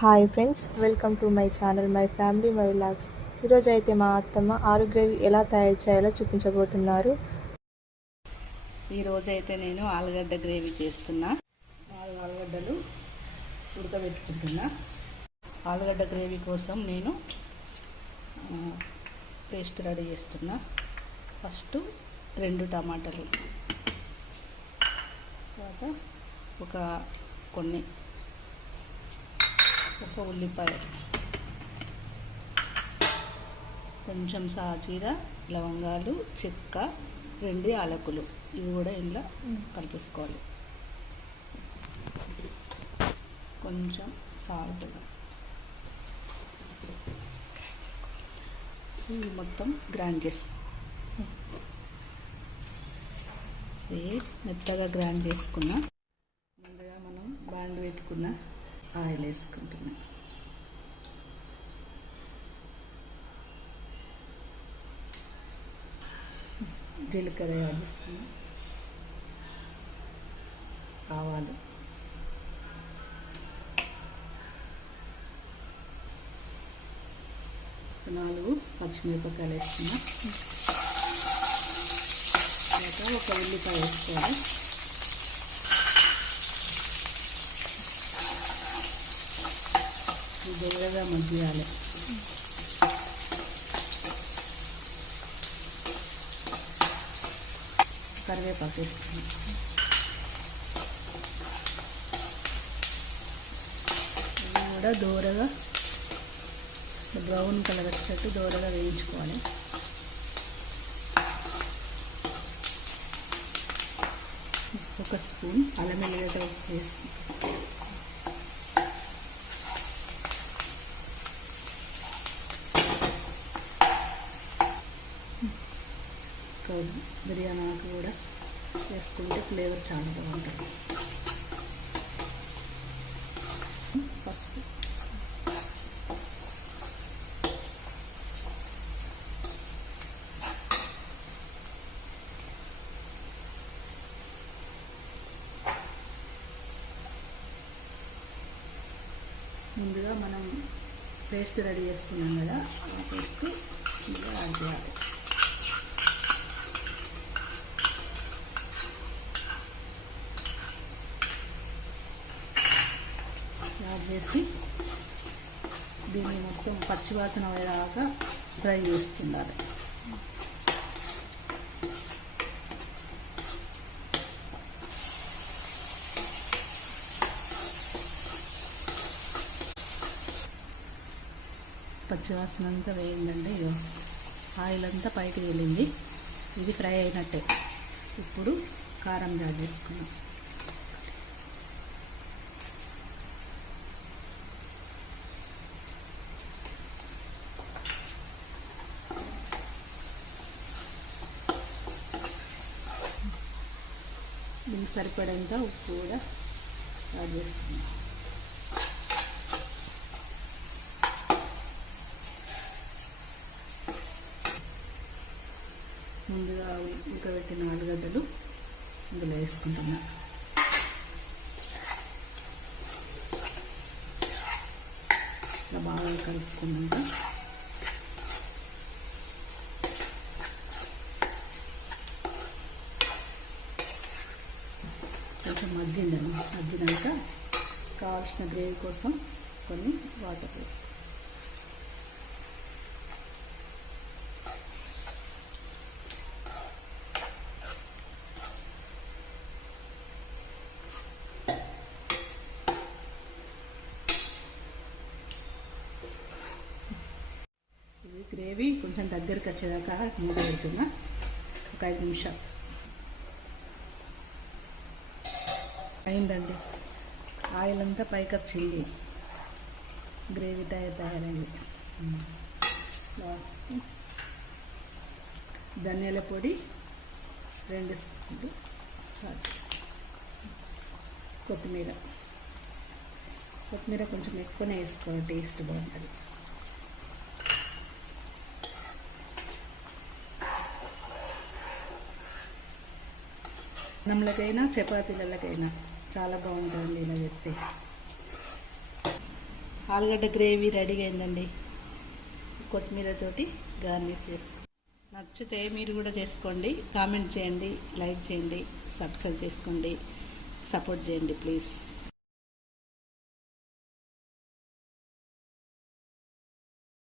Hi friends welcome to my channel my family my vlogs ఈరోజు అయితే మా అత్తమ్మ ఆలు గ్రేవీ ఎలా తయారు చేయాలో చూపించబోతున్నారు. ఈరోజు అయితే నేను ఆలుగడ్డ గ్రేవీ చేస్తున్నా. నాలుగు ఆలుగడ్డలు ఉడకబెట్టుకుంటున్నా. ఆలుగడ్డ గ్రేవీ కోసం నేను పేస్ట్ రెడీ చేస్తున్నా. ఫస్ట్ రెండు టమాటాలు. తర్వాత ఒక కొన్ని ఒక ఉల్లిపాయ. కొంచెం సాజీర లవంగాలు చెక్క రెండు యాలకులు. ఇవి కూడా ఇందులో కలిపేసుకోవాలి. కొంచెం సాల్ట్. ఇవి మొత్తం గ్రైండ్ చేసుకో మెత్తగా గ్రైండ్ చేసుకున్నా. ముందుగా మనం బాండ్ పెట్టుకున్న ఆయిల్ వేసుకుంటున్నాం జీలకర్ర యాడ్ ఆవాలు. నాలుగు పచ్చిమిరపకాయలు వేస్తున్నా. తర్వాత ఒక ఉల్లిపాయ వేసుకోవాలి. దొరగా మగ్గియాలి. కరివేపాకు వేస్తున్నాం కూడా దూరగా బ్రౌన్ కలర్ వచ్చేటట్టు దూరగా వేయించుకోవాలి. ఒక స్పూన్ అల్లం ఎల్లిగడ్డ వేసి బిర్యానీ ఆకు కూడా వేసుకుంటే ఫ్లేవర్ చాలా బాగుంటుంది. ఫస్ట్ ముందుగా మనం పేస్ట్ రెడీ చేసుకున్నాం కదా ఆ పేస్ట్ యాడ్ చేయాలి. యాడ్ చేసి దీన్ని మొత్తం పచ్చివాసన అయ్యేదాకా ఫ్రై చేస్తుండాలి. పచ్చివాసన అంతా వేయిందండి ఆయిల్ అంతా పైకి వెళ్ళింది ఇది ఫ్రై అయినట్టే. ఇప్పుడు కారం యాడ్ చేసుకున్నాం దీనికి సరిపడంత ఉప్పు కూడా యాడ్ చేస్తున్నాం. ముందుగా ఉడకబెట్టిన ఆలుగడ్డలు ఇందులో వేసుకుంటున్నా. ఇలా బాగా కలుపుకున్నాక కొంచెం మగ్గిందని మగ్గినాక కావాల్సిన గ్రేవీ కోసం కొన్ని వాటర్ వేసుకో గ్రేవీ కొంచెం దగ్గరికి వచ్చేదాకా మూత పెడుతున్నా. ఒక ఐదు నిమిషాలు. అయిందండి. ఆయిల్ అంతా పైకి వచ్చింది గ్రేవీ తయారు తయారైంది. ధనియాల పొడి రెండు స్పూన్లు కొత్తిమీర. కొత్తిమీర కొంచెం ఎక్కువనే వేసుకోవాలి టేస్ట్ బాగుంటుంది. నమ్మలకైనా చపాతీలకైనా. చాలా బాగుంటుంది ఇలా చేస్తే. ఆలుగడ్డ గ్రేవీ రెడీ అయిందండి. కొత్తిమీరతోటి గార్నిష్ చేసుకో నచ్చితే మీరు కూడా చేసుకోండి. కామెంట్ చేయండి లైక్ చేయండి సబ్స్క్రైబ్ చేసుకోండి సపోర్ట్ చేయండి ప్లీజ్.